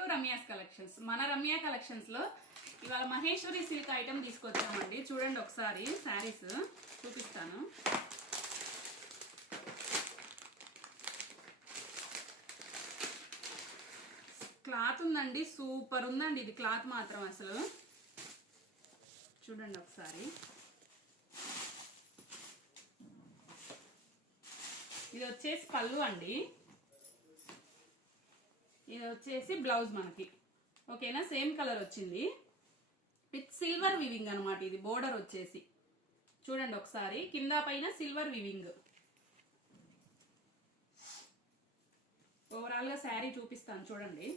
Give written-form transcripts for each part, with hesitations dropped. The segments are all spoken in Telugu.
To Ramya's collections. మన రమ్య కలెక్షన్స్ లో ఇవాళ మహేశ్వరి సిల్క్ ఐటమ్ తీసుకొచ్చామండి. చూడండి ఒకసారి శారీస్ చూపిస్తాను. క్లాత్ ఉందండి, సూపర్ ఉందండి ఇది క్లాత్ మాత్రం అసలు. చూడండి ఒకసారి. ఇది వచ్చేసి పళ్ళు అండి, ఇది వచ్చేసి బ్లౌజ్ మనకి. ఓకేనా, సేమ్ కలర్ వచ్చింది విత్ సిల్వర్ వివింగ్ అనమాట. ఇది బోర్డర్ వచ్చేసి చూడండి ఒకసారి, కింద పైన సిల్వర్ వివింగ్. ఓవరాల్ గా శారీ చూపిస్తాను చూడండి.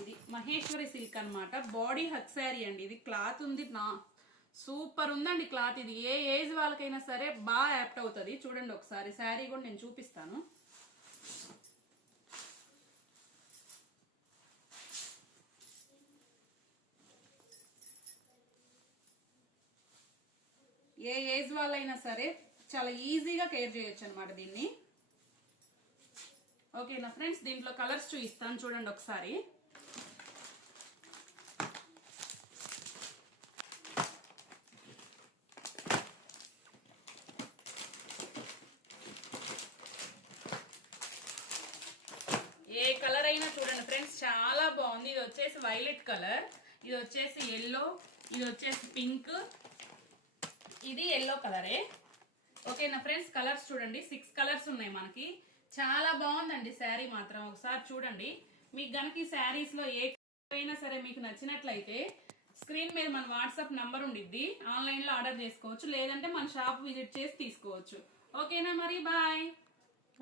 ఇది మహేశ్వరి సిల్క్ అనమాట, బాడీ హక్ శారీ అండి. ఇది క్లాత్ ఉంది సూపర్ ఉందండి క్లాత్. ఇది ఏ ఏజ్ వాళ్ళకైనా సరే బాగా యాప్ట్ అవుతుంది. చూడండి ఒకసారి శారీ కూడా నేను చూపిస్తాను. ఏ ఏజ్ వాళ్ళైనా సరే చాలా ఈజీగా కేర్ చేయొచ్చు అనమాట దీన్ని. ఓకేనా ఫ్రెండ్స్, దీంట్లో కలర్స్ చూపిస్తాను చూడండి ఒకసారి. ఏ కలర్ అయినా చూడండి ఫ్రెండ్స్, చాలా బాగుంది. ఇది వచ్చేసి వైలెట్ కలర్, ఇది వచ్చేసి ఎల్లో, ఇది వచ్చేసి పింక్, ఇది ఎల్లో కలరే. ఓకేనా ఫ్రెండ్స్, కలర్స్ చూడండి 6 కలర్స్ ఉన్నాయి మనకి. చాలా బాగుందండి శారీ మాత్రం. ఒకసారి చూడండి. మీకు గనక ఈ శారీస్ లో ఏ అయినా సరే మీకు నచ్చినట్లయితే స్క్రీన్ మీద మన వాట్సాప్ నంబర్ ఉండిద్ది, ఆన్లైన్ లో ఆర్డర్ చేసుకోవచ్చు, లేదంటే మన షాప్ విజిట్ చేసి తీసుకోవచ్చు. ఓకేనా మరి, బాయ్.